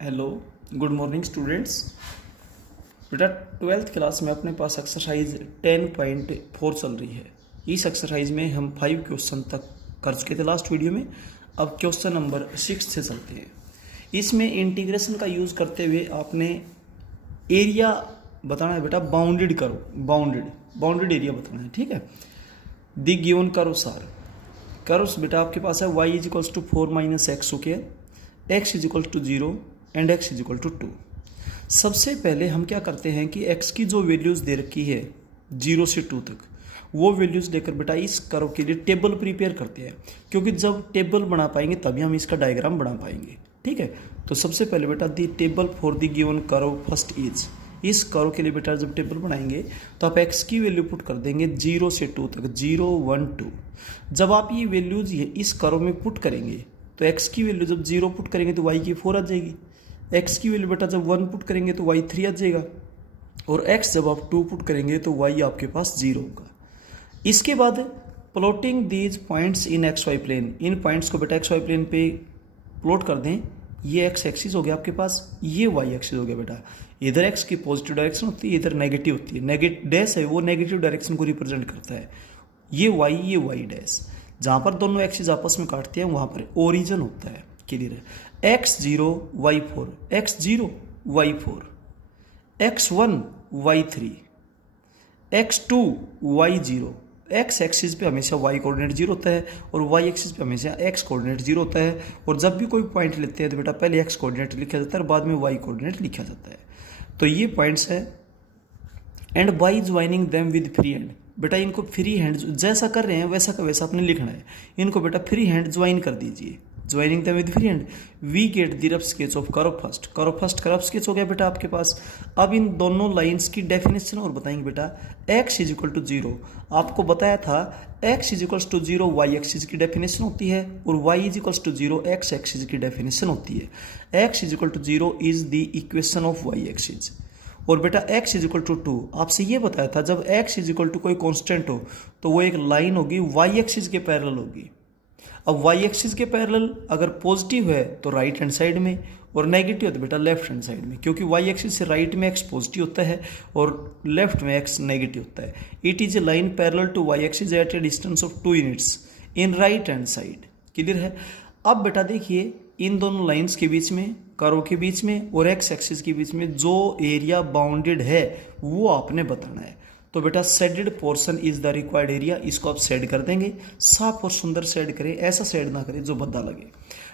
Hello, good morning students. बेटा 12th class में अपने पास एक्सरसाइज 10.4 चल रही है। इस एक्सरसाइज में हम 5 क्वेश्चन तक कर चुके थे लास्ट वीडियो में। अब क्वेश्चन नंबर 6 से चलते हैं। इसमें इंटीग्रेशन का यूज़ करते हुए आपने एरिया बताना है बेटा। बाउंडेड करो, बाउंडेड एरिया बताना है, ठीक है। The given curves are, curves बेटा आपके पास है y is equals to 4 minus x square, x is equal to 0 and x is equal to 2। सबसे पहले हम क्या करते हैं कि x की जो वैल्यूज़ दे रखी है 0 से 2 तक, वो वैल्यूज़ लेकर बेटा इस कर्व के लिए टेबल प्रिपेयर करते हैं, क्योंकि जब टेबल बना पाएंगे तभी हम इसका डायग्राम बना पाएंगे, ठीक है। तो सबसे पहले बेटा दी table for the given curve first is, इस कर्व के लिए बेटा जब टेबल बनाएंगे तो आप x की वैल्यू पुट कर देंगे 0 से 2 तक, 0 1 2। जब आप ये वैल्यूज इस कर्व में पुट करेंगे तो x की वैल्यू जब 0 पुट करेंगे तो y की 4 आ जाएगी, x की वैल्यू बेटा जब 1 पुट करेंगे तो y 3 आ जाएगा, और x जब आप 2 पुट करेंगे तो y आपके पास 0 होगा। इसके बाद plotting these points in x y plane, इन पॉइंट्स को बेटा एक्स वाई प्लेन पे प्लॉट कर दें। ये एक्स एक्सिस हो गया आपके पास, ये वाई एक्सिस हो गया बेटा। इधर एक्स की पॉजिटिव डायरेक्शन होती है, इधर नेगेटिव होती है। नेगेटिव डैश है वो नेगेटिव डायरेक्शन को रिप्रेजेंट करता है। ये वाई डैश, जहाँ पर दोनों एक्सिस आपस में काटते हैं वहाँ पर ओरिजिन होता है। क्लियर है। x0 y4, x0 y4, x1 y3, x2 y0। x axis पे हमेशा y कोऑर्डिनेट 0 होता है और y एक्सिस पे हमेशा x कोऑर्डिनेट 0 होता है। और जब भी कोई पॉइंट लेते हैं तो बेटा पहले x कोऑर्डिनेट लिखा जाता है और बाद में y कोऑर्डिनेट लिखा जाता है। तो ये पॉइंट्स है। And by joining them with free hand, बेटा इनको फ्री हैंड जैसा कर रहे हैं वैसा का वैसा आपने लिखना है। इनको बेटा फ्री हैंड ज्वाइन कर दीजिए, joining them with free hand. We get the rough sketch of curve first, curve first का रफ स्केच हो गया बेटा आपके पास। अब इन दोनों लाइंस की डेफिनेशन और बताएंगे बेटा। x इज इक्वल टू 0, आपको बताया था x is equal to 0 y axis की डेफिनेशन होती है और y is equal to 0 x axis की डेफिनेशन होती है। x is equal to 0 is the equation of y axis. और बेटा x इज इक्वल टू 2, आपसे ये बताया था जब x इज इक्वल टू कोई कांस्टेंट हो तो वो एक लाइन होगी y एक्सिस के पैरेलल होगी। अब y एक्सिस के पैरेलल अगर पॉजिटिव है तो राइट हैंड साइड में और नेगेटिव है तो बेटा लेफ्ट हैंड साइड में, क्योंकि y एक्सिस से राइट में x पॉजिटिव होता है और लेफ्ट में x नेगेटिव होता है। It is a line parallel to y axis at a distance of 2 units in right hand side. Clear है। अब बेटा देखिए इन दोनों लाइंस के बीच में, कर्व के बीच में और x एक्सिस के बीच में जो एरिया बाउंडेड है वो आपने बताना है। तो बेटा shaded portion is the required area, इसको आप शेड कर देंगे। साफ और सुंदर शेड करें, ऐसा शेड ना करें जो भद्दा लगे।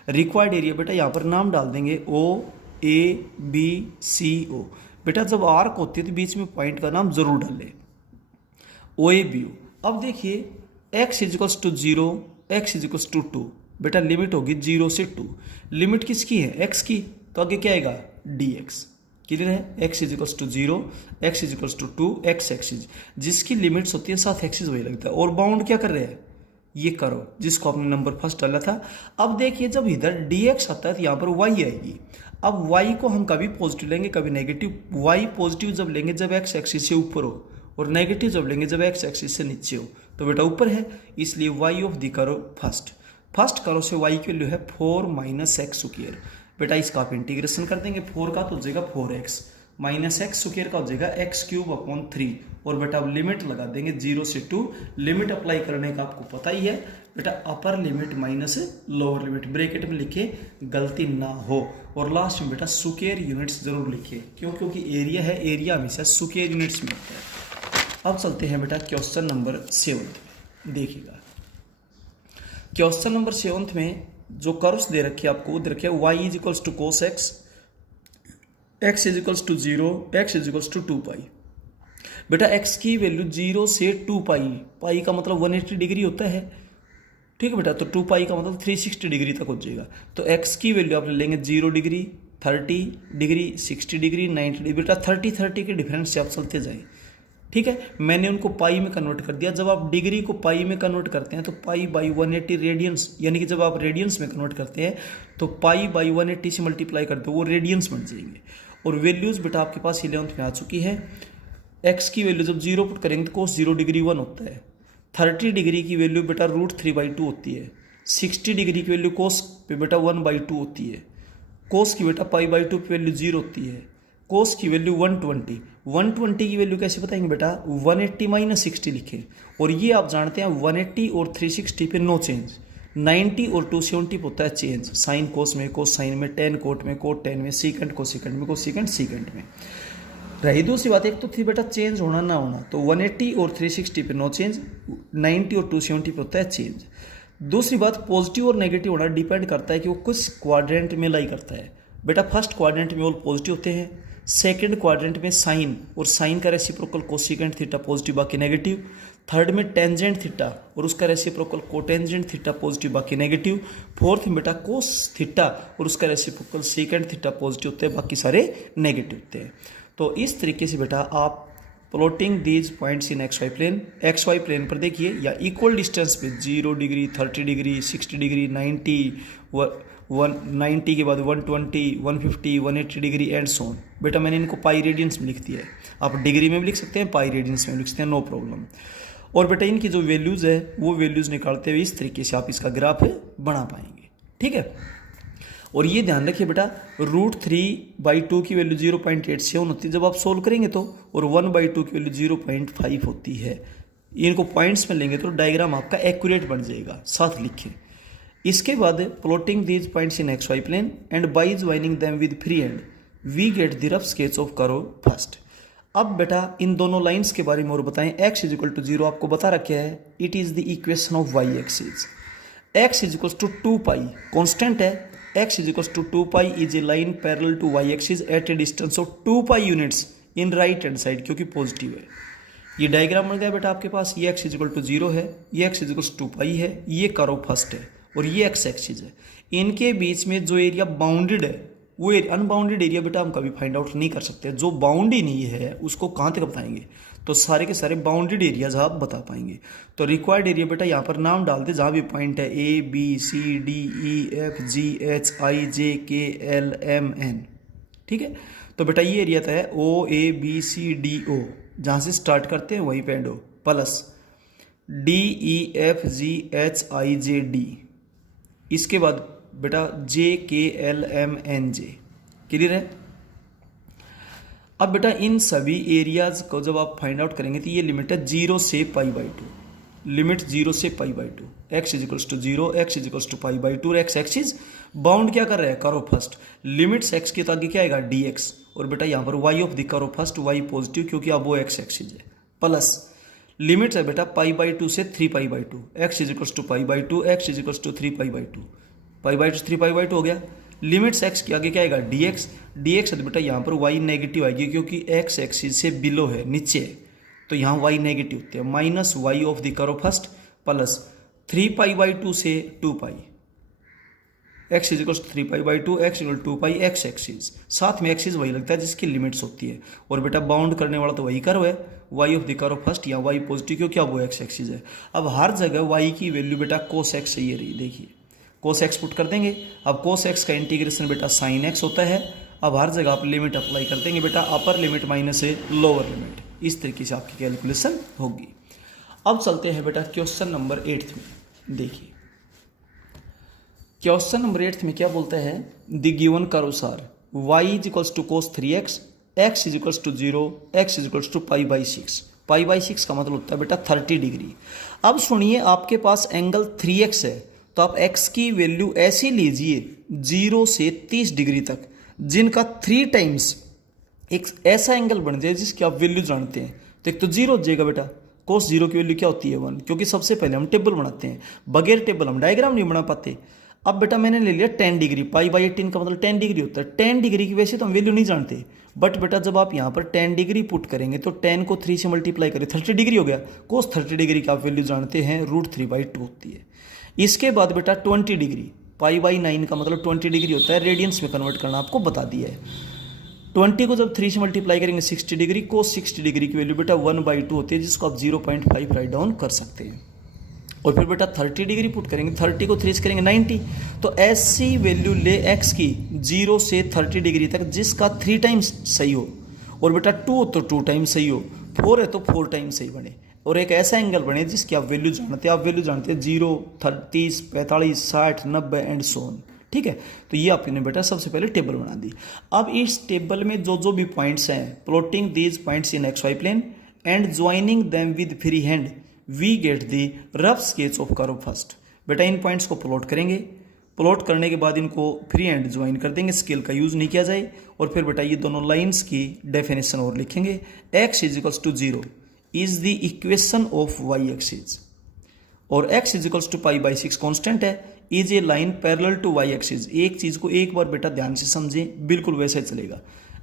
रिक्वायर्ड एरिया बेटा यहाँ पर नाम डाल देंगे OABCO। बेटा जब आर्क होती है तो बीच में पॉइंट का नाम जरूर डालें, OABO। अब देखिए x is equals to 0, x is equals to 2, बेटा लिमिट होगी 0 से 2। लिमिट किसकी है? x की, तो आगे क्या आएगा? dx। क्लियर है। x is equals to 0, x is equals to 2, x axis जिसकी लिमिट्स होती है साथ एक्सिस वही लगता है। और बाउंड क्या कर रहे हैं? ये करो जिसको आपने नंबर फर्स्ट डाला था। अब देखिए जब इधर dx आता है तो यहाँ पर y आएगी। अब y को हम कभी पॉजिटिव लेंगे कभी नेगेटिव। y पॉजिटिव जब लेंगे जब x एक्सिस से ऊपर हो, और नेगेटिव जब लेंगे जब x एक्सिस से नीचे हो। तो बेटा ऊपर है, इसलिए y of the curve first curve से y की वैल्यू है 4 माइनस एक्स स्क्वायर। बेटा इसका आप इंटीग्रेशन कर देंगे, 4 का तो हो जाएगा 4x माइनस एक्स स्क्वायर का हो जाएगा एक्स क्यूब अपॉन 3। और बेटा अब लिमिट लगा देंगे 0 से 2। लिमिट अप्लाई करने का आपको पता ही है बेटा, अपर limit minus lower limit bracket में लिखे, गलती ना हो। और लास्ट में बेटा स्क्वायर यूनिट्स जरूर लिखिए, क्योंकि एरिया है, एरिया हमेशा स्क्वायर यूनिट्स में होता है। अब चलते हैं बेटा क्वेश्चन नंबर 7। देखिएगा क्वेश्चन नंबर 7 में जो कर्व्स दे रखे आपको दे रखे y is equals to cos x, x is equals to 0, x is equals to 2 pi. बेटा x की वैल्यू 0 से 2 पाई, पाई का मतलब 180 डिग्री होता है, ठीक है बेटा। तो 2 पाई का मतलब 360 डिग्री तक हो जाएगा। तो x की वैल्यू आप ले लेंगे 0 डिग्री, 30 डिग्री, 60 डिग्री, 90 डिग्री। बेटा 30 के डिफरेंस से आप चलते जाए, ठीक है। मैंने उनको पाई में कन्वर्ट कर दिया। जब आप डिग्री को पाई में कन्वर्ट करते हैं तो पाई बाई 180 रेडियंस, यानी कि जब आप रेडियंस में कन्वर्ट करते हैं तो पाई बाई 180 से मल्टीप्लाई करते हो वो रेडियंस बन जाएंगे। और वैल्यूज़ बेटा आपके पास 11th में आ चुकी है। एक्स की वैल्यू जब 0 पुट करेंगे तो कोस 0 डिग्री 1 होता है। 30 डिग्री की वैल्यू बेटा √3/2 होती है। 60 डिग्री की वैल्यू कोस पे बेटा 1/2 होती है। कोस की बेटा पाई बाई 2 की वैल्यू 0 होती है, कोस की वैल्यू 120, 120 की वैल्यू कैसे बताएंगे बेटा, 180 माइनस 60 लिखें। और ये आप जानते हैं 180 और 360 पे नो चेंज, 90 और 270 पे होता है चेंज, साइन कोस में, कोस साइन में, टेन कोट में, कोट टेन में, सीकेंट को सीकेंट में, को सीकेंट सीकेंट में। रही दूसरी बात, एक तो थी बेटा चेंज होना ना होना, तो 180 और 360 पे नो चेंज, 90 और 270 पे होता है चेंज। दूसरी बात, पॉजिटिव और नेगेटिव होना डिपेंड करता है कि वो किस क्वाड्रेंट में लाई करता है। बेटा फर्स्ट क्वाड्रेंट में ऑल पॉजिटिव होते हैं, सेकंड क्वाड्रेंट में साइन और साइन का रेसिप्रोकल कोसेकेंट थीटा पॉजिटिव बाकी नेगेटिव, थर्ड में टेंजेंट थीटा और उसका रेसिप्रोकल कोटेंजेंट थीटा पॉजिटिव बाकी नेगेटिव, फोर्थ में बेटा कोस थीटा और उसका रेसिप्रोकल सेकेंड थीटा पॉजिटिव होते हैं बाकी सारे नेगेटिव होते हैं। तो इस तरीके से बेटा आप plotting these points in x y plane पर देखिए, या इक्वल डिस्टेंस पे 0 डिग्री, 30 डिग्री, 60 डिग्री, 90 के बाद 120, 150, 180 डिग्री एंड सो ऑन। बेटा मैंने इनको पाई रेडियंस में लिख दिया है, आप डिग्री में भी लिख सकते हैं, पाई रेडियंस में भी लिख सकते हैं, नो प्रॉब्लम। और बेटा इनकी जो वैल्यूज़ है वो वैल्यूज़ निकालते हुए इस तरीके से आप इसका ग्राफ बना पाएंगे, ठीक है। और ये ध्यान रखिए बेटा, √3/2 की वैल्यू 0.87 होती है जब आप सोल्व करेंगे तो, और 1/2 की वैल्यू 0.5 होती है। इनको पॉइंट्स में लेंगे तो डायग्राम आपका एक्यूरेट बन जाएगा, साथ लिखिए। इसके बाद plotting these points in x y plane and by joining them with free hand we get the rough sketch of curve first. अब बेटा इन दोनों लाइंस के बारे में और बताएं। x = 0 आपको बता रखा है, it is the equation of y axis. x = 2π constant है, x = 2π is a line parallel to y axis at a distance of 2π units in right hand side, क्योंकि पॉजिटिव है। ये डायग्राम बन गया बेटा आपके पास, ये x = 0 है, ये x = 2π है, ये कर्व फर्स्ट है और ये x एक्सिस है। इनके बीच में जो एरिया बाउंडेड है वो अनबाउंडेड एरिया बेटा हम कभी फाइंड आउट नहीं कर सकते, जो बाउंड ही नहीं है उसको कहाँ तक बताएंगे, तो सारे के सारे बाउंडेड एरियाज आप बता पाएंगे। तो रिक्वायर्ड एरिया बेटा यहाँ पर नाम डाल दे जहाँ भी पॉइंट है, A B C D E F G H I J K L M N, ठीक है। तो बेटा ये एरिया था है O A B C D O, जहाँ से स्टार्ट करते हैं वहीं पे एंड हो, plus D E F G H I J D, इसके बाद बेटा JKLMNJ, क्लियर है। अब बेटा इन सभी एरियाज को जब आप फाइंड आउट करेंगे तो ये लिमिट है 0 से π/2, लिमिट 0 से π/2, x = 0, x = π/2, x axis bound क्या कर रहा है, कर्व फर्स्ट, लिमिट्स x के आगे क्या आएगा dx, और बेटा यहाँ पर y of the curve first, y positive क्योंकि अब वो x एक्सिस है, प्लस लिमिट्स है बेटा π/2 से 3π/2, x = π/2, x = 3π/2, π/2 3π/2 हो गया। लिमिट्स x के आगे क्या आएगा dx, dx है बेटा यहाँ पर y नेगेटिव आएगी क्योंकि x एक्सिस से बिलो है, नीचे है, तो यहाँ y नेगेटिव होते हैं, minus y of the curve first plus 3π/2 से 2π, x = 3π/2, x = 2π, x एक्सिस, साथ में एक्सिस वही लगता है जिसकी लिमिट्स होती है, और बेटा बाउंड करने वाला तो वही कर्व है, y of the curve first या y पॉजिटिव क्योंकि अब वो x एक्सिस है। अब हर जगह y की वैल्यू बेटा cos x से ये रही, देखिए cos x पुट कर देंगे। अब cos x का इंटीग्रेशन बेटा sin x होता है। अब हर जगह आप लिमिट अप्लाई कर देंगे बेटा, अपर लिमिट माइनस है लोअर लिमिट, इस तरीके से आपकी कैलकुलेशन होगी। अब चलते हैं बेटा क्वेश्चन नंबर 8 में। देखिए क्वेश्चन नंबर 8 में क्या बोलता है, the given curve are y = cos 3x, x = 0, x = π/6। π/6 का मतलब होता है बेटा 30 डिग्री। अब सुनिए आपके पास एंगल 3x है, तो आप x की वैल्यू ऐसी लीजिए 0 से 30 डिग्री तक, जिनका 3 टाइम्स एक ऐसा एंगल बन जाए जिसकी आप वैल्यू जानते हैं। तो एक तो 0 हो जाएगा बेटा, cos 0 की वैल्यू क्या होती है 1, क्योंकि सबसे पहले हम टेबल बनाते हैं, बगैर टेबल हम डायग्राम नहीं बना पाते। अब बेटा मैंने ले लिया 10 डिग्री, π/18 का मतलब 10 डिग्री होता है। 10 डिग्री की वैसे तो हम वैल्यू नहीं जानते, बट बेटा जब आप यहाँ पर 10 डिग्री पुट करेंगे तो 10 को 3 से मल्टीप्लाई करें 30 डिग्री हो गया। cos 30 डिग्री की आप वैल्यू जानते हैं √3/2 होती है। इसके बाद बेटा 20 डिग्री, π/9 का मतलब 20 डिग्री होता है, रेडियंस में कन्वर्ट करना आपको बता दिया है। 20 को जब 3 से मल्टीप्लाई करेंगे 60 डिग्री, cos 60 डिग्री की वैल्यू बेटा 1/2 होती है, जिसको आप 0.5 राइट डाउन कर सकते हैं। और फिर बेटा 30 डिग्री पुट करेंगे, 30 को 3 से करेंगे 90, तो ऐसी वैल्यू ले x की 0 से 30 डिग्री तक जिसका 3 टाइम्स सही हो, और बेटा 2 हो तो 2 टाइम्स सही हो, 4 है तो 4 टाइम्स सही बने, और एक ऐसा एंगल बने जिसकी आप वैल्यू जानते हैं। आप वैल्यू जानते हैं 0, 30, 45, 60, 90 एंड सो ऑन, ठीक है। तो ये आपने बेटा सबसे पहले टेबल बना दी। अब इस टेबल में जो जो भी पॉइंट्स हैं, plotting these points in x y plane and joining them with free hand we get the rough sketch of curve first. बेटा इन पॉइंट्स को प्लॉट करेंगे, प्लॉट करने के बाद इनको फ्री हैंड ज्वाइन कर देंगे, स्केल का यूज नहीं किया जाए। और फिर बेटा ये दोनों लाइंस की डेफिनेशन और लिखेंगे। x is equals to 0 is the equation of y axis, और x is equals to pi by 6 constant है, is a line parallel to y axis. एक चीज को एक बार बेटा ध्यान से समझें, बिल्कुल वैसे चलेगा।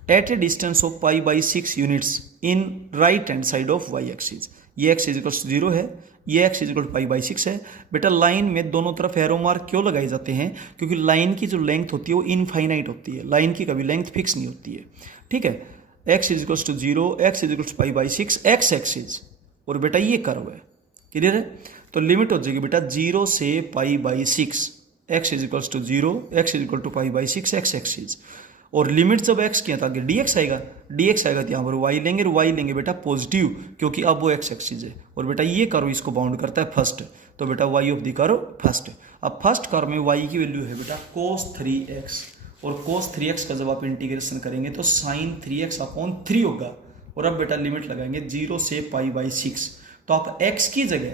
At a distance of pi by 6 units in right hand side of y axis. ये x इज इक्वल्स टू 0 है, ये x is equal to pi by 6 है। बेटा लाइन में दोनों तरफ एरो मार्क क्यों लगाए जाते हैं? क्योंकि लाइन की जो लेंथ होती है वो इनफाइनाइट होती है, लाइन की कभी लेंथ फिक्स नहीं होती है, ठीक है। x is equals to 0, x is equals to pi by 6, x axis, और बेटा ये कर्व है, क्लियर है। तो लिमिट हो जाएगी बेटा 0 से pi by 6, x is equals to 0, x is equal to pi by 6, x axis. और लिमिट जब x की है तो आगे dx आएगा, dx आएगा तो यहाँ पर y लेंगे, और y लेंगे बेटा पॉजिटिव, क्योंकि अब वो x एक्सिस है। और बेटा ये कर्व इसको बाउंड करता है फर्स्ट, तो बेटा y of the curve first. अब फर्स्ट कर्व में y की वैल्यू है बेटा cos 3x, और cos 3x का जब आप इंटीग्रेशन करेंगे तो sin 3x अपॉन 3 होगा। और अब बेटा लिमिट लगाएंगे 0 से पाई बाई 6, तो आप x की जगह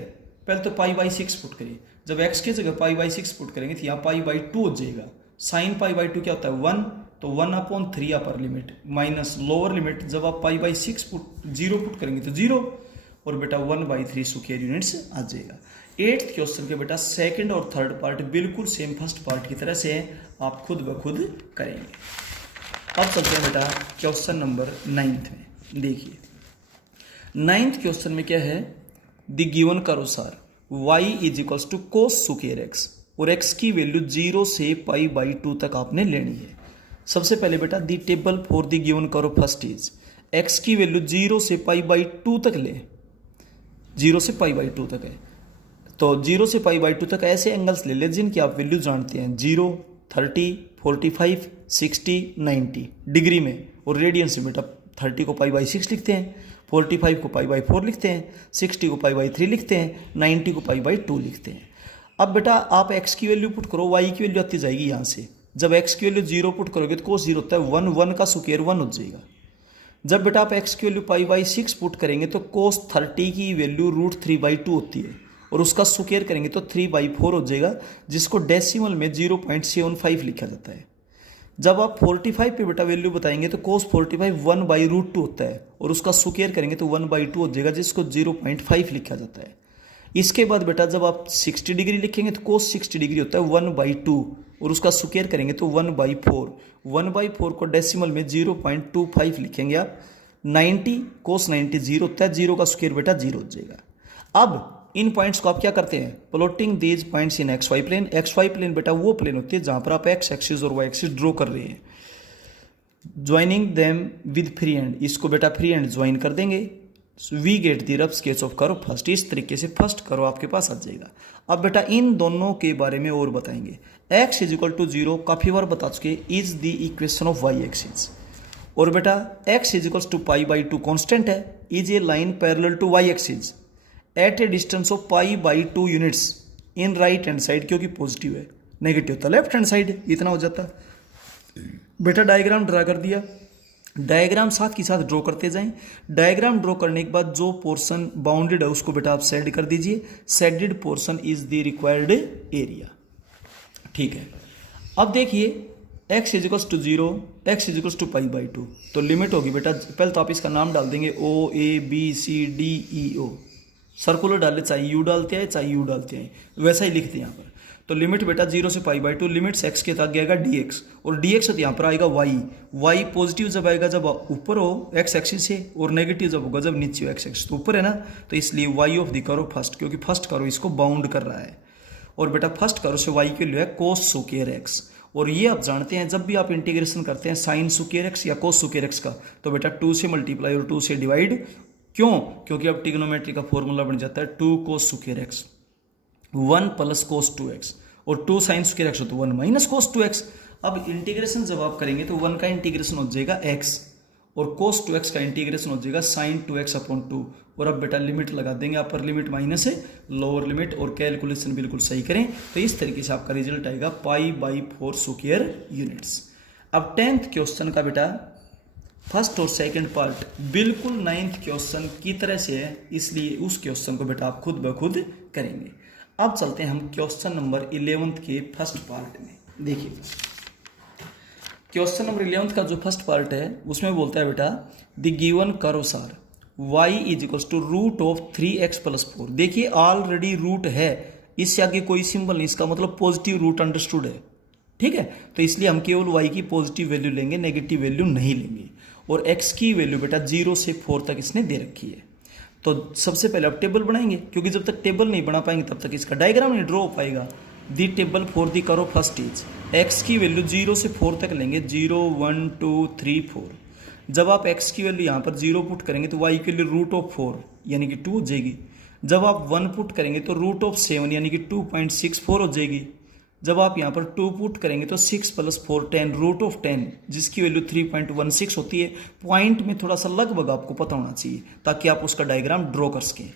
पहले तो पाई बाई 6 पुट करिए। जब x की जगह पाई बाई 6 पुट करेंगे तो यहाँ पाई बाई 2 हो जाएगा। साइन पाई बाई 2 क्या होता है 1, तो 1 अपॉन 3 अपर लिमिट माइनस लोअर लिमिट, जब आप पाई बाई 6 पुट 0 पुट करेंगे तो 0, और बेटा 1/3 स्क्वायर यूनिट्स आ जाएगा। 8th क्वेश्चन के बेटा सेकंड और थर्ड पार्ट बिल्कुल सेम फर्स्ट पार्ट की तरह से है, आप खुद ब खुद करेंगे। अब चलते हैं बेटा क्वेश्चन नंबर 9th में। देखिए 9th क्वेश्चन में क्या है, द गिवन कर्व अनुसार y is equals to cos square x, और x की वैल्यू 0 से पाई बाई 2 तक आपने लेनी है। सबसे पहले बेटा दी table for the given curve first is, x की वैल्यू 0 से पाई बाई 2 तक ले, 0 से पाई बाई 2 तक है, तो 0 से पाई बाई 2 तक ऐसे एंगल्स ले ले जिनकी आप वैल्यू जानते हैं, 0, 30, 45, 60, 90 डिग्री में, और रेडियंस में बेटा 30 को पाई बाई 6 लिखते हैं, 45 को पाई बाई 4 लिखते हैं, 60 को पाई बाई 3 लिखते हैं, 90 को पाई बाई 2 लिखते हैं। अब बेटा आप x की वैल्यू पुट करो, y की वैल्यू आती जाएगी यहाँ से। जब x की वैल्यू 0 पुट करोगे तो कोस 0 होता है 1, 1 का स्क्वायर 1 हो जाएगा। जब बेटा आप x की वैल्यू पाई बाई 6 पुट करेंगे तो कोस 30 की वैल्यू √3/2 होती है, और उसका स्क्वायर करेंगे तो 3/4 हो जाएगा, जिसको डेसिमल में 0.75 लिखा जाता है। जब आप 45 पे बेटा वैल्यू बताएंगे तो कोस 45 1/√2 होता है, और उसका स्क्वायर करेंगे तो 1/2 हो जाएगा, जिसको 0.5 लिखा जाता है। इसके बाद बेटा जब आप 60 डिग्री लिखेंगे तो कोस 60 डिग्री होता है 1/2, और उसका स्क्वायर करेंगे तो 1/4, 1/4 को डेसिमल में 0.25 लिखेंगे आप। 90 कोस 90 0 होता है, 0 का स्क्वायर बेटा 0 हो जाएगा। अब इन पॉइंट्स को आप क्या करते हैं, plotting these points in x y plane. X y plane बेटा वो प्लेन होती है जहां पर आप एक्स एक्सिस और वाई एक्सिस ड्रॉ कर रहे हैं। Joining them with free hand, इसको बेटा फ्री हैंड ज्वाइन कर देंगे। We get the rough sketch of curve first, इस तरीके से फर्स्ट कर्व आपके पास आ जाएगा। अब बेटा इन दोनों के बारे में और बताएंगे। x इज इक्वल टू 0 काफी बार बता चुके, is the equation of y axis, और बेटा x is equal to pi by 2 constant है, is a line parallel to y axis at a distance of pi by 2 units in right hand side, क्योंकि positive है, negative होता left hand side, इतना हो जाता। बेटा डायग्राम ड्रा कर दिया, डायग्राम साथ के साथ ड्रॉ करते जाएं। डायग्राम ड्रॉ करने के बाद जो पोर्शन बाउंडेड है उसको बेटा आप शेड कर दीजिए। Shaded portion is the required area, ठीक है। अब देखिए x is equals to 0, x is equals to pi by 2, तो लिमिट होगी बेटा, पहले तो आप इसका नाम डाल देंगे OABCDEO, सर्कुलर डाले, चाहे यू डालते हैं चाहे यू डालते हैं, वैसा ही लिखते हैं यहाँ पर। तो लिमिट बेटा 0 से पाई बाई 2, लिमिट्स x के आगे आएगा dx, और dx तो यहाँ पर आएगा y पॉजिटिव जब आएगा जब ऊपर हो x एक्सिस से, और नेगेटिव जब होगा जब नीचे हो x एक्सिस, तो ऊपर है ना, तो इसलिए y of the curve first, क्योंकि फर्स्ट कर्व इसको बाउंड कर रहा है। और बेटा फर्स्ट कर्व से y की वैल्यू है कोस स्क्वायर x, और ये आप जानते हैं जब भी आप इंटीग्रेशन करते हैं साइन स्क्वायर x या कोस स्क्वायर x का, तो बेटा 2 से मल्टीप्लाई और 2 से डिवाइड, क्यों? क्योंकि अब ट्रिग्नोमेट्री का फॉर्मूला बन जाता है 2 कोस square x 1 plus cos 2x, और 2 साइन स्क्वायर x हो तो 1 माइनस कोस 2x। अब इंटीग्रेशन जब आप करेंगे तो 1 का इंटीग्रेशन हो जाएगा x, और cos 2x का इंटीग्रेशन हो जाएगा sin 2x अपॉन 2। और अब बेटा लिमिट लगा देंगे, अपर लिमिट माइनस है लोअर लिमिट, और कैलकुलेशन बिल्कुल सही करें तो इस तरीके से आपका रिजल्ट आएगा π/4 स्क्वायर यूनिट्स। अब 10th क्वेश्चन का बेटा फर्स्ट और सेकंड पार्ट बिल्कुल 9th क्वेश्चन की तरह से है, इसलिए उस क्वेश्चन को बेटा आप खुद ब खुद करेंगे। अब चलते हैं हम क्वेश्चन नंबर 11th के फर्स्ट पार्ट में। देखिए क्वेश्चन नंबर 11th का जो फर्स्ट पार्ट है उसमें बोलता है बेटा the given curves are y is equals to root of 3x plus 4। देखिए ऑलरेडी रूट है, इससे आगे कोई सिंबल नहीं, इसका मतलब पॉजिटिव रूट अंडरस्टूड है, ठीक है। तो इसलिए हम केवल y की पॉजिटिव वैल्यू लेंगे, नेगेटिव वैल्यू नहीं लेंगे। और x की वैल्यू बेटा 0 से 4 तक इसने दे रखी है। तो सबसे पहले आप टेबल बनाएंगे, क्योंकि जब तक टेबल नहीं बना पाएंगे तब तक इसका डायग्राम नहीं ड्रॉ हो पाएगा। दी table for the curve first is, x की वैल्यू 0 से 4 तक लेंगे, 0 1 2 3 4। जब आप x की वैल्यू यहाँ पर 0 पुट करेंगे तो y के लिए रूट ऑफ 4 यानी कि 2 हो जाएगी। जब आप 1 पुट करेंगे तो रूट ऑफ 7 यानी कि 2.64 हो जाएगी। जब आप यहाँ पर 2 पुट करेंगे तो 6 + 4 10 रूट ऑफ 10 जिसकी वैल्यू 3.16 होती है। पॉइंट में थोड़ा सा लगभग आपको पता होना चाहिए ताकि आप उसका डायग्राम ड्रॉ कर सकें।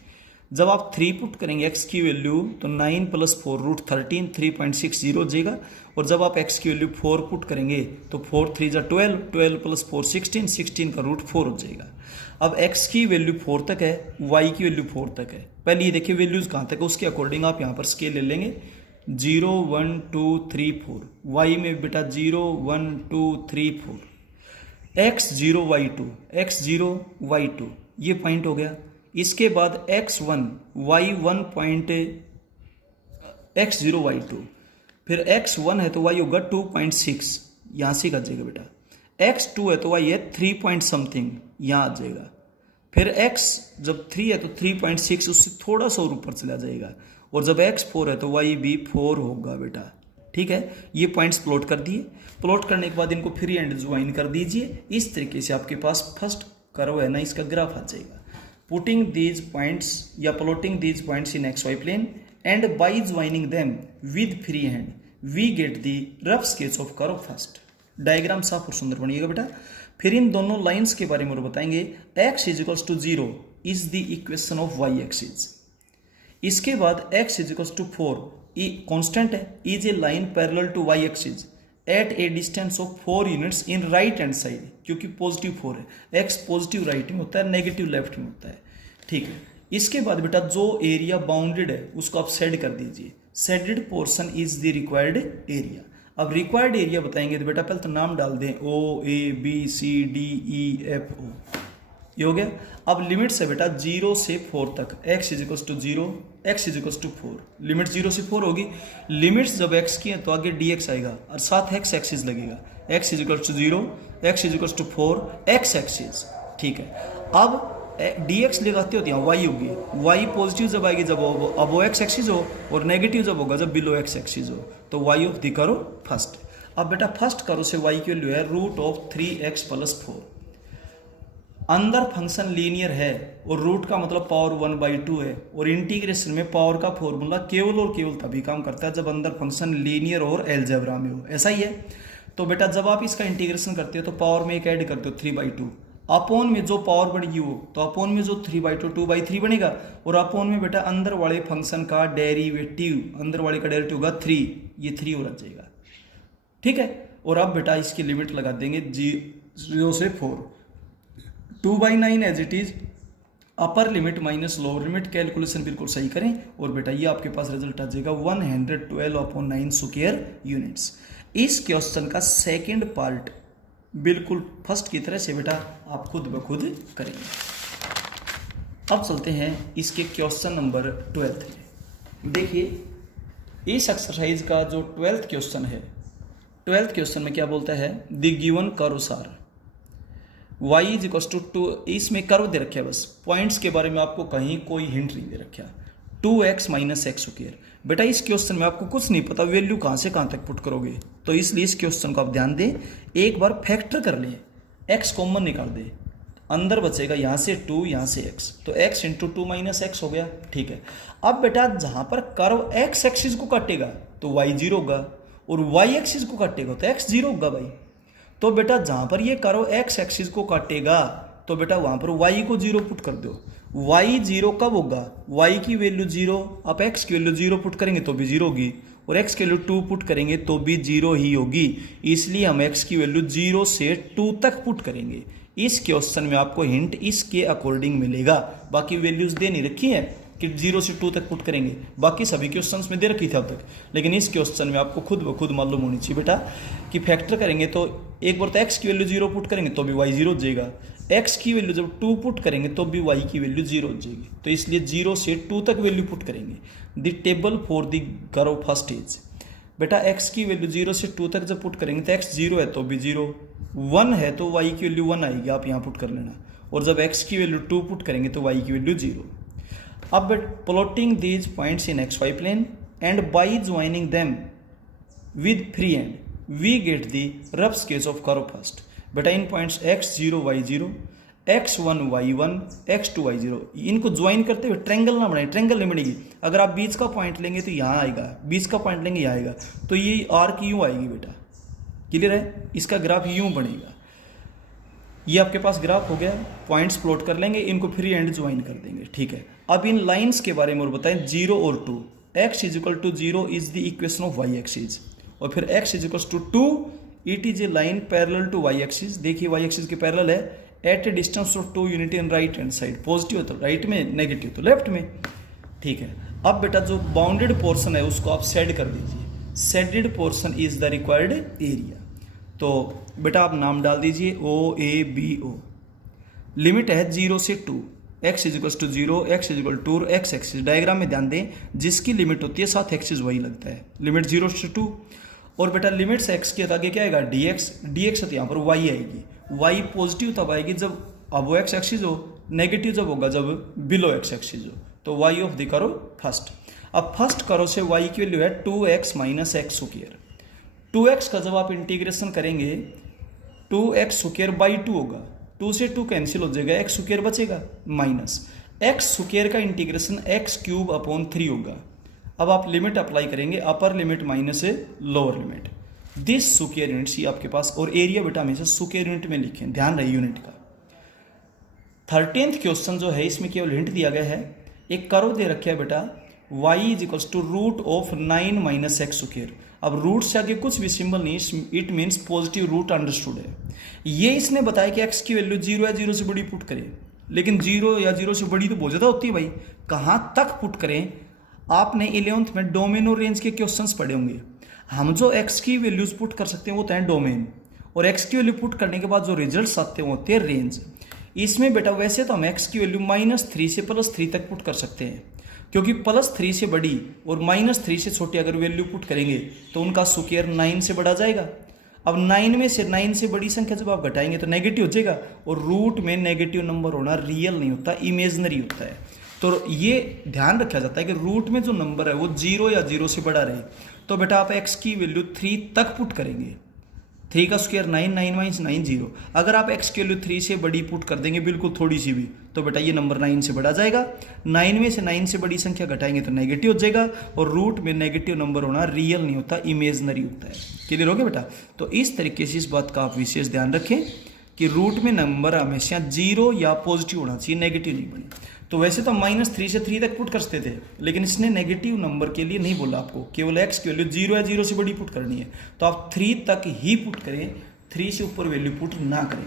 जब आप 3 पुट करेंगे x की वैल्यू तो 9 + 4 रूट 13 3.60 हो जाएगा। और जब आप x की वैल्यू 4 पुट करेंगे तो 4 3 = 12 12 + 4 16 16 का रूट 4 हो जाएगा। अब x की वैल्यू 4 तक है, y की वैल्यू 4 तक है। पहले ये देखिए वैल्यूज कहाँ तक है, उसके अकॉर्डिंग आप यहाँ पर स्केल ले लेंगे 0 1 2 3 4। y में बेटा 0 1 2 3 4, x0 y2 x0 y2 ये पॉइंट हो गया। इसके बाद x1 y1 point x0 y2, फिर x1 है तो y होगा 2.6 यहाँ से आ जाएगा बेटा। x2 है तो y है 3 पॉइंट समथिंग यहाँ आ जाएगा। फिर x जब 3 है तो 3.6 उससे थोड़ा सा और ऊपर चला जाएगा। और जब x4 है तो y भी 4 होगा बेटा, ठीक है। ये पॉइंट्स प्लॉट कर दिए। प्लॉट करने के बाद इनको फ्री एंड ज्वाइन कर दीजिए। इस तरीके से आपके पास फर्स्ट कर्व है ना, इसका ग्राफ आ जाएगा। पुटिंग दीज पॉइंट्स या plotting these points in xy plane and by joining them with free hand we get the rough sketch of curve first. Diagram साफ और सुंदर बनिएगा बेटा। फिर इन दोनों लाइंस के बारे में और बताएंगे। x is equals to 0 is the equation of y axis. इसके बाद x is equals to 4 constant है, is a line parallel to y axis at a distance of 4 units in right hand side, क्योंकि positive 4 है। x positive right में होता है, negative left में होता है, ठीक है। इसके बाद बेटा जो एरिया बाउंडेड है उसको आप सेड कर दीजिए। Shaded portion is the required area. अब रिक्वायर्ड एरिया बताएंगे तो बेटा पहले तो नाम डाल दें O A B C D E F O, ये हो गया। अब लिमिट्स है बेटा 0 से 4 तक, x is equals to 0 x is equals to 4। Limit 0 से 4 होगी। लिमिट्स जब x की है तो आगे dx आएगा और साथ x एक्सिस लगेगा। x is equals to 0 x is equals to 4 x axis, ठीक है। अब dx लगाते होते हैं y होगी। y पॉजिटिव जब आएगी जब अब x एक्सिस हो, और नेगेटिव जब होगा जब बिलो x एक्सिस हो। तो y of the curve first. अब बेटा फर्स्ट कर्व से y की वैल्यू है रूट ऑफ 3x + 4। अंदर फंक्शन लीनियर है और रूट का मतलब पावर 1/2 है, और इंटीग्रेशन में पावर का फॉर्मूला केवल और केवल तभी काम करता है जब अंदर फंक्शन लीनियर और अलजेब्रा में हो, ऐसा ही है। तो बेटा जब आप इसका इंटीग्रेशन करते हो तो पावर में एक ऐड करते हो 3/2। अपोन में जो पावर बढ़ेगी वो, तो अपोन में जो 3/2 2/3 बनेगा। और अपोन में बेटा अंदर वाले फंक्शन का डेरिवेटिव, अंदर वाले का डेरिवेटिव होगा 3, ये 3 हो जाएगा, ठीक है। और अब बेटा इसकी लिमिट लगा देंगे 0 से 4, 2/9 as it is, upper limit minus lower limit. Calculation बिल्कुल सही करें और बेटा ये आपके पास रिजल्ट आ जाएगा 112/9 स्क्वायर यूनिट्स। इस क्वेश्चन का सेकंड पार्ट बिल्कुल फर्स्ट की तरह से बेटा आप खुद ब खुद करेंगे। अब चलते हैं इसके क्वेश्चन नंबर 12 में। देखिए इस एक्सरसाइज का जो 12th क्वेश्चन है, 12th क्वेश्चन में क्या बोलता है, the given curves are y is equals to 2। इसमें कर्व दे रखे बस, पॉइंट्स के बारे में आपको कहीं कोई हिंट नहीं दे रखा। 2x - x square. बेटा इस क्वेश्चन में आपको कुछ नहीं पता वैल्यू कहाँ से कहाँ तक पुट करोगे, तो इसलिए इस क्वेश्चन को आप ध्यान दें। एक बार फैक्टर कर लें, x कॉमन निकाल दे, अंदर बचेगा यहाँ से 2 यहाँ से x, तो x × 2 - x हो गया, ठीक है। अब बेटा जहाँ पर कर्व x एक्सिस को काटेगा तो y 0 होगा, और y एक्सिस को काटेगा तो x 0 होगा भाई। तो बेटा जहां पर ये करो एक्स एक्सिस को काटेगा तो बेटा वहां पर y को 0 पुट कर दो। y 0 कब होगा, y की वैल्यू 0, आप x की वैल्यू 0 पुट करेंगे तो भी 0 होगी, और x की वैल्यू 2 पुट करेंगे तो भी 0 ही होगी। इसलिए हम x की वैल्यू 0 से 2 तक पुट करेंगे। इस क्वेश्चन में आपको हिंट इसके अकॉर्डिंग मिलेगा, बाकी वैल्यूज दे नहीं रखी है कि 0 से 2 तक पुट करेंगे, बाकी सभी क्वेश्चंस में दे रखी थी अब तक, लेकिन इस क्वेश्चन में आपको खुद ब खुद मालूम होनी चाहिए बेटा कि फैक्टर करेंगे तो एक बार तो x की वैल्यू 0 पुट करेंगे तो भी y 0 हो जाएगा, x की वैल्यू जब 2 पुट करेंगे तो भी y की वैल्यू 0 हो जाएगी। तो इसलिए 0 से 2 तक वैल्यू पुट करेंगे। The table for the curve first is, बेटा x की वैल्यू 0 से 2 तक जब पुट करेंगे तो x 0 है तो भी 0, 1 है तो y की वैल्यू 1 आएगी, आप यहाँ पुट कर लेना, और जब x की वैल्यू 2 पुट करेंगे तो y की वैल्यू 0। अब plotting these points in xy plane and by joining them with free and we get the rough sketch of curve first. बेटा इन points x0 y0 x1 y1 x2 y0 इनको join करते हुए triangle ना बनाए, triangle नहीं बनेगी। अगर आप बीच का पॉइंट लेंगे तो यहाँ आएगा, बीच का पॉइंट लेंगे यहाँ आएगा, तो ये आर्क यूँ आएगी बेटा, क्लियर है, इसका ग्राफ यूँ बनेगा। ये आपके पास ग्राफ हो गया, पॉइंट्स प्लॉट कर लेंगे, इनको फ्री एंड ज्वाइन कर देंगे, ठीक है। अब इन लाइंस के बारे में और बताएं, 0 और 2, x = 0 is the equation of y axis, और फिर x = 2 it is a line parallel to y axis. देखिए y एक्सिस के पैरेलल है, at a distance of 2 unit in right hand side, positive तो राइट में, नेगेटिव तो left में, ठीक है। अब बेटा जो बाउंडेड पोर्शन है उसको आप सेड कर दीजिए, shaded portion is the required area. तो बेटा आप नाम डाल दीजिए OABO, लिमिट है 0 से 2, x = 0 x = 2, x axis diagram में ध्यान दें जिसकी लिमिट होती है साथ एक्सिस वही लगता है, लिमिट 0 से 2। और बेटा लिमिट से x के आगे क्या आएगा, dx तो यहाँ पर y आएगी, y पॉजिटिव तब आएगी जब अब वो x एक्सिस हो, नेगेटिव जब होगा जब बिलो x एक्सिस हो, तो y of the curve first. अब फर्स्ट कर्व से y की वैल्यू है 2x - x²। 2x का जब आप इंटीग्रेशन करेंगे 2x² / 2 होगा, 2 से 2 कैंसिल हो जाएगा, x² बचेगा, माइनस x² का इंटीग्रेशन x³ / 3 होगा। अब आप लिमिट अप्लाई करेंगे, upper limit minus lower limit, this square units ही आपके पास, और एरिया बेटा हमेशा स्क्वायर यूनिट में लिखें, ध्यान रहे यूनिट का। 13th क्वेश्चन जो है इसमें केवल हिंट दिया गया है, एक कर्व दे रखा है बेटा y = √9 - x²। अब रूट से आगे कुछ भी सिंबल नहीं, it means positive root understood है। ये इसने बताया कि x की वैल्यू 0 है, 0 से बड़ी पुट करें, लेकिन 0 या 0 से बड़ी तो बहुत ज़्यादा होती है भाई, कहाँ तक पुट करें। आपने 11th में डोमेन और रेंज के क्वेश्चंस पढ़े होंगे, हम जो x की वैल्यूज पुट कर सकते हैं वो होता है डोमेन, और x की वैल्यू पुट करने के बाद जो रिजल्ट्स आते हैं वो होते हैं रेंज। इसमें बेटा वैसे तो हम x की वैल्यू -3 से +3 तक पुट कर सकते हैं, क्योंकि +3 से बड़ी और -3 से छोटी अगर वैल्यू पुट करेंगे तो उनका स्क्वायर 9 से बढ़ा जाएगा। अब 9 में से 9 से बड़ी संख्या जब आप घटाएंगे तो नेगेटिव हो जाएगा, और रूट में नेगेटिव नंबर होना रियल नहीं होता, इमेजनरी होता है। तो ये ध्यान रखा जाता है कि रूट में जो नंबर है वो 0 या 0 से बड़ा रहे। तो बेटा आप x की वैल्यू 3 तक पुट करेंगे, 3 का स्क्वायर 9, 9 - 9 0। अगर आप x की वैल्यू 3 से बड़ी पुट कर देंगे बिल्कुल थोड़ी सी भी, तो बेटा ये नंबर 9 से बढ़ा जाएगा। 9 में से 9 से बड़ी संख्या घटाएंगे तो नेगेटिव हो जाएगा, और रूट में नेगेटिव नंबर होना रियल नहीं होता, इमेजनरी होता है। क्लियर हो गया बेटा? तो इस तरीके से इस बात का आप विशेष ध्यान रखें कि रूट में नंबर हमेशा 0 या पॉजिटिव होना चाहिए, नेगेटिव नहीं बने। तो वैसे तो -3 से 3 तक पुट कर सकते थे, लेकिन इसने नेगेटिव नंबर के लिए नहीं बोला आपको, केवल x की वैल्यू 0 या 0 से बड़ी पुट करनी है, तो आप 3 तक ही पुट करें, 3 से ऊपर वैल्यू पुट ना करें।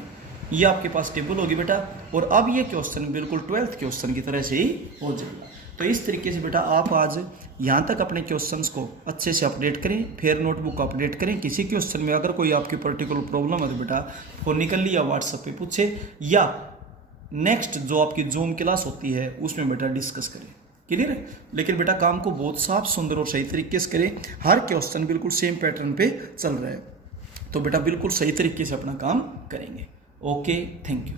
ये आपके पास टेबल होगी बेटा, और अब ये क्वेश्चन बिल्कुल 12th क्वेश्चन की तरह से ही हो जाएगा। तो इस तरीके से बेटा आप आज यहाँ तक अपने क्वेश्चंस को अच्छे से अपडेट करें, फिर नोटबुक को अपडेट करें। किसी क्वेश्चन में अगर कोई आपकी पर्टिकुलर प्रॉब्लम है तो बेटा फोन निकल लिया व्हाट्सएप पे पूछे, या नेक्स्ट जो आपकी जूम क्लास होती है उसमें बेटा डिस्कस करें। क्लियर है? लेकिन बेटा काम को बहुत साफ, सुंदर और सही तरीके से करें। हर क्वेश्चन बिल्कुल सेम पैटर्न पे चल रहा है, तो बेटा बिल्कुल सही तरीके से अपना काम करेंगे। Okay, thank you.